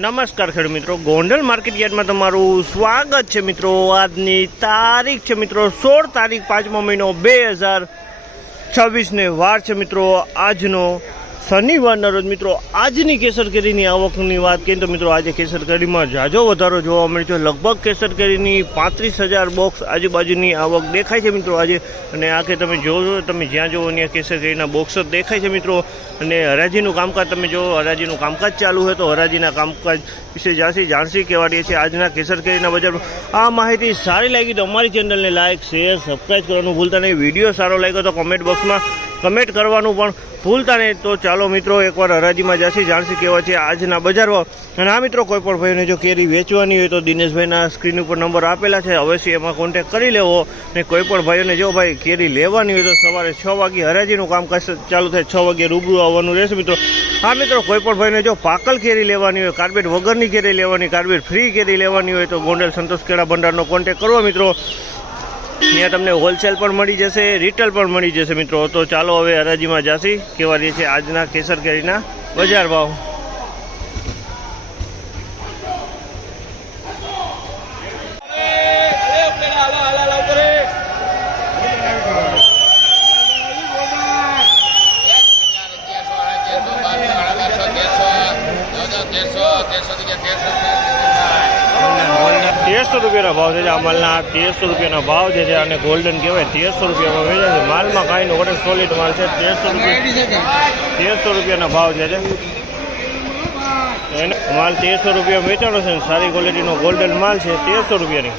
નમસ્કાર ખેડૂત મિત્રો, ગોંડલ માર્કેટ યાર્ડમાં તમારું સ્વાગત છે મિત્રો। આજની તારીખ છે મિત્રો 16 તારીખ 5મો મહિનો 2026 ને વાર છે મિત્રો આજનો શનિવારના રોજ। મિત્રો આજની કેસર કેરીની આવકની વાત કરીએ તો મિત્રો આજે કેસર કેરીમાં ઝાઝો વધારો જોવા મળ્યો છે। લગભગ કેસર કેરીની 35,000 બોક્સ આજુબાજુની આવક દેખાય છે મિત્રો આજે। અને આખે તમે જોવો, તમે જ્યાં જોવો ત્યાં કેસર કેરીના બોક્સ જ દેખાય છે મિત્રો। અને હરાજીનું કામકાજ તમે જો હરાજીનું કામકાજ ચાલુ હોય તો હરાજીના કામકાજ વિશે જાણસી કહેવાડીએ છીએ આજના કેસર કેરીના બજારમાં। આ માહિતી સારી લાગી તો અમારી ચેનલને લાઇક શેર સબસ્ક્રાઈબ કરવાનું ભૂલતા નહીં। વિડીયો સારો લાગ્યો તો કમેન્ટ બોક્સમાં કમેન્ટ કરવાનું પણ ભૂલતા નહીં। તો ચાલો મિત્રો એકવાર હરાજીમાં જાણસી કેવા છે આજના બજારમાં। અને આ મિત્રો કોઈ પણ ભાઈને જો કેરી વેચવાની હોય તો દિનેશભાઈના સ્ક્રીન ઉપર નંબર આપેલા છે, અવશ્ય એમાં કોન્ટેક કરી લેવો। ને કોઈ પણ ભાઈઓને જો ભાઈ કેરી લેવાની હોય તો સવારે 6 વાગે હરાજીનું કામકાજ ચાલુ થાય, 6 વાગે રૂબરૂ આવવાનું રહેશે મિત્રો। હા મિત્રો કોઈ પણ ભાઈને જો પાકલ કેરી લેવાની હોય, કાર્બેટ વગરની કેરી લેવાની, કાર્બેટ ફ્રી કેરી લેવાની હોય તો ગોંડલ સંતોષ કેળા ભંડારનો કોન્ટેક કરવો મિત્રો। ત્યાં તમને હોલસેલ પણ મળી જશે, રિટેલ પણ મળી જશે મિત્રો। તો ચાલો હવે હરાજીમાં જાસી કેવા રહે છે આજના કેસર કેરીના બજાર ભાવ। ₹1300 ભાવ છે અમલના, ₹1300 ભાવ છે। અને ગોલ્ડન કહેવાય ₹1300 વેચાય છે। માલમાં કાંઈ નો ઘટે, સોલિડ માલ છે। ₹1300 ભાવ છે એને માલ ₹1300 વેચાણો છે। સારી ક્વોલિટીનો ગોલ્ડન માલ છે ₹1300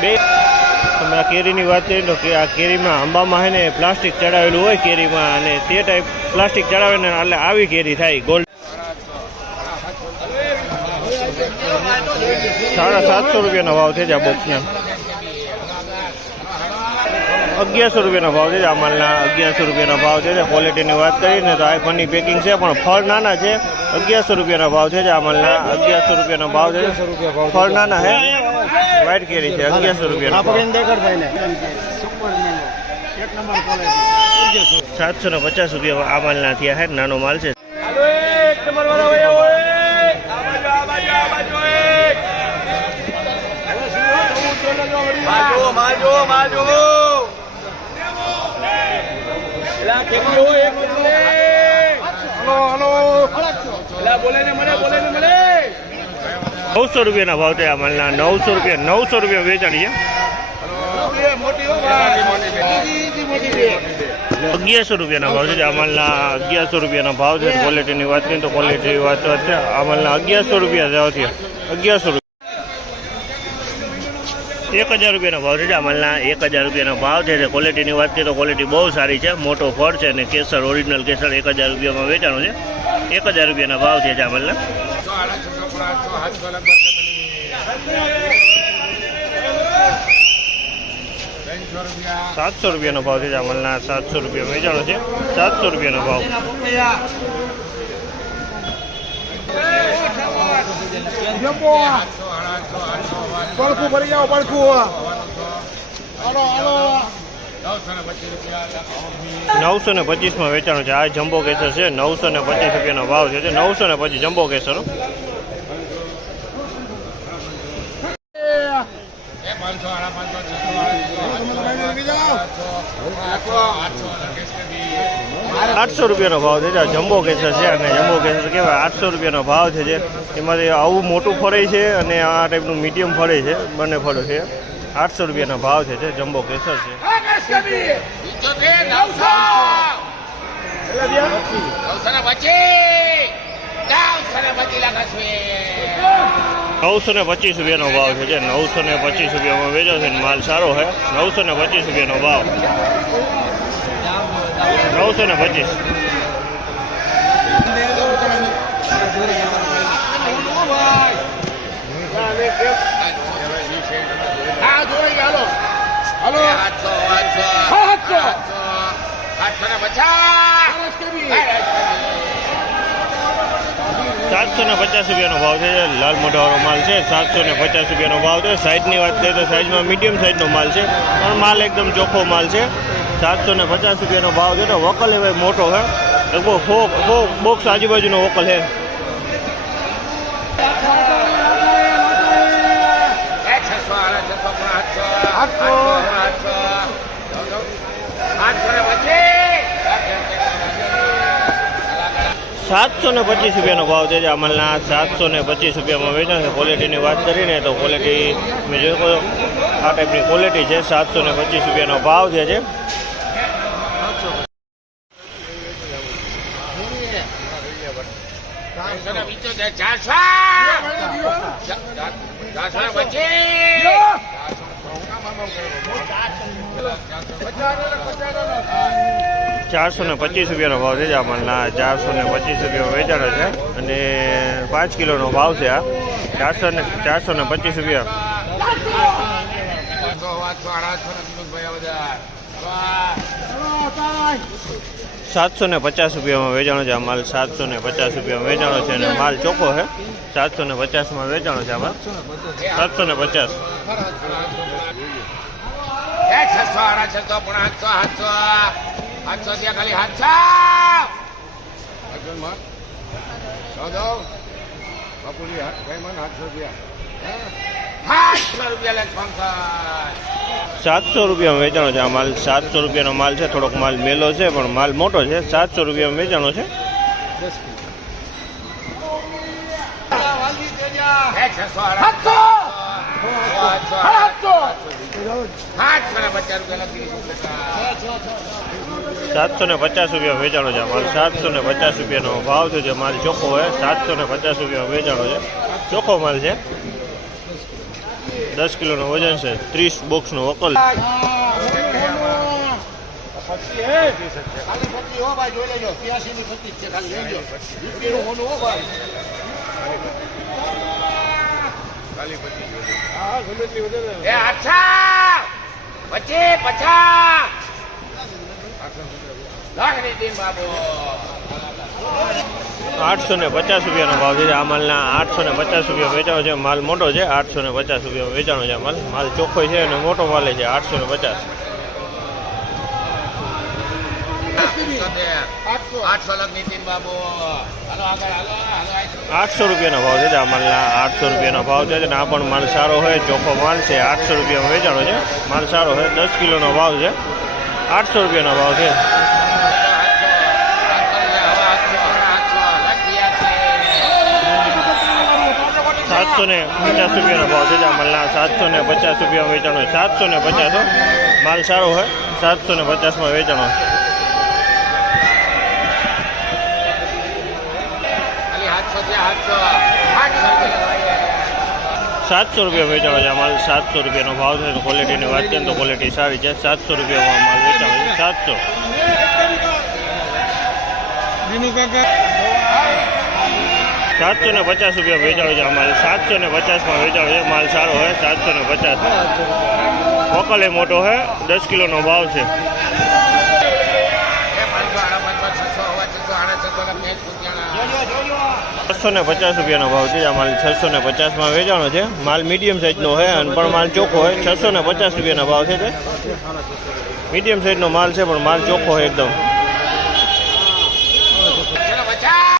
બે। તમે આ કેરીની વાત કરીએ તો કે આ કેરીમાં આંબામાં છે ને પ્લાસ્ટિક ચડાવેલું હોય કેરીમાં, અને તે ટાઈપ પ્લાસ્ટિક ચડાવે ને એટલે આવી કેરી થાય ગોલ્ડ। ₹750 ભાવ છે આ બોક્સના। ₹1100 ભાવ છે આ માલના, ₹1100 ભાવ છે। ક્વોલિટીની વાત કરીએ ને તો આઈફોનની પેકિંગ છે પણ ફળ નાના છે। ₹1100 ભાવ છે આ માલના, ₹1100 ભાવ છે। ફળ નાના છે, વ્હાઈટ કેરી છે। ₹1100 ₹750 આ માલના થયા છે, નાનો માલ છે। ₹900 ભાવ છે આ માલના, ₹900 વેચાણી છે। ₹1100 ભાવ છે આ માલના, ₹1100 ભાવ છે। ક્વોલિટીની વાત કરીએ તો ક્વોલિટી વાત છે આ માલના, ₹1100 છે। ₹1100 ₹1000 ભાવ છે આ માલના, ₹1000 ભાવ છે। ક્વોલિટીની વાત કરીએ તો ક્વોલિટી બહુ સારી છે, મોટો ફળ છે અને કેસર ઓરિજિનલ કેસર ₹1000 વેચાણો છે। ₹1000 ભાવ છે આ માલના। ₹700 ભાવ છે આ માલના, ₹700 વેચાણો છે। ₹700 ભાવ। પડખું ભરી જાઓ, પડખું ₹925 વેચાણો છે। આ જમ્બો કેસર છે, ₹925 ભાવ છે। 925 જમ્બો કેસર। ₹800 ભાવ છે જમ્બો કેસર છે। અને જમ્બો કેસર કેવાય ₹800 ભાવ છે। એમાંથી આવું મોટું ફળે છે અને આ ટાઈપનું મીડિયમ ફળે છે, બંને ફળો છે। ₹800 ભાવ છે જમ્બો કેસર છે। ₹925 ભાવ છે। ₹925 વેચો છે, માલ સારો છે। ₹925 ભાવ। 925। ₹750 ભાવ છે। લાલ મોઢાવાળો માલ છે, ₹750 ભાવ છે। સાઈઝની વાત કરીએ તો સાઈઝમાં મીડિયમ સાઈઝનો માલ છે, પણ માલ એકદમ ચોખ્ખો માલ છે। ₹750 ભાવ છે। તો વકલ એ ભાઈ મોટો છે, લગભગ 100 બોક્સ આજુબાજુનો વકલ છે। 725 રૂપિયાનો ભાવ છે આ માલના 725 રૂપિયામાં વેચાણ છે. ક્વોલિટીની વાત કરીને તો ક્વોલિટી મેં જોયું આ ટાઈપની ક્વોલિટી છે. 725 રૂપિયાનો ભાવ છે. ₹425 રૂપિયાનો ભાવ છે આ માલના. 425 રૂપિયા વેચાણો છે અને 5 કિલોનો ભાવ છે આ. 425 રૂપિયા. 750 રૂપિયામાં વેચાણો છે આ માલ. 750 રૂપિયામાં વેચાણો છે અને માલ ચોખ્ખો છે. 750માં વેચાણો છે આ માલ. 750. 800 ત્યાં ખાલી 700 રૂપિયામાં વેચાણો છે આ માલ. 700 રૂપિયાનો માલ છે. થોડોક માલ મેલો છે પણ માલ મોટો છે. 700 રૂપિયામાં વેચાણો છે. 750 રૂપિયા વેચાણો છે આ માલ. 750 રૂપિયાનો ભાવ છે. જે માલ ચોખ્ખો હોય 750 રૂપિયા વેચાણો છે. ચોખ્ખો માલ છે. 10 કિલોનું વજન છે. 30 બોક્સનો વકલ. ₹850 રૂપિયાનો ભાવ છે આ માલના. 850 રૂપિયા વેચાણો છે. માલ મોટો છે. 850 રૂપિયા વેચાણો છે માલ. માલ ચોખ્ખો છે અને મોટો માલ છે. 850. 800 રૂપિયાનો ભાવ છે આ માલના. 800 રૂપિયાનો ભાવ છે અને આ પણ માલ સારો હોય. ચોખ્ખો માલ છે. 800 રૂપિયામાં વેચાણો છે. માલ સારો હોય. 10 કિલોનો ભાવ છે. 800 રૂપિયાનો ભાવ છે. 750 રૂપિયાનો ભાવ છે આ માલના. 750 રૂપિયા વેચાણો. 750 માલ સારો હોય. 750માં વેચાણો. 700 રૂપિયા વેચાણો છે આ માલ. 700 રૂપિયાનો ભાવ છે. ક્વોલિટીની વાત કરીએ તો ક્વોલિટી સારી છે. 700 રૂપિયામાં માલ વેચાણો છે. 700. 750 રૂપિયા વેચાણો છે આ માલ. 750માં વેચાણો છે. માલ સારો હોય. 750. વકલ એ મોટો હોય. 10 કિલોનો ભાવ છે. 650 રૂપિયાનો ભાવ છે આ માલ. 650માં વેચાણો છે. માલ મીડિયમ સાઇઝનો હોય અને પણ માલ ચોખ્ખો હોય. 650 રૂપિયાનો ભાવ છે. મીડિયમ સાઇઝનો માલ છે પણ માલ ચોખ્ખો હોય એકદમ.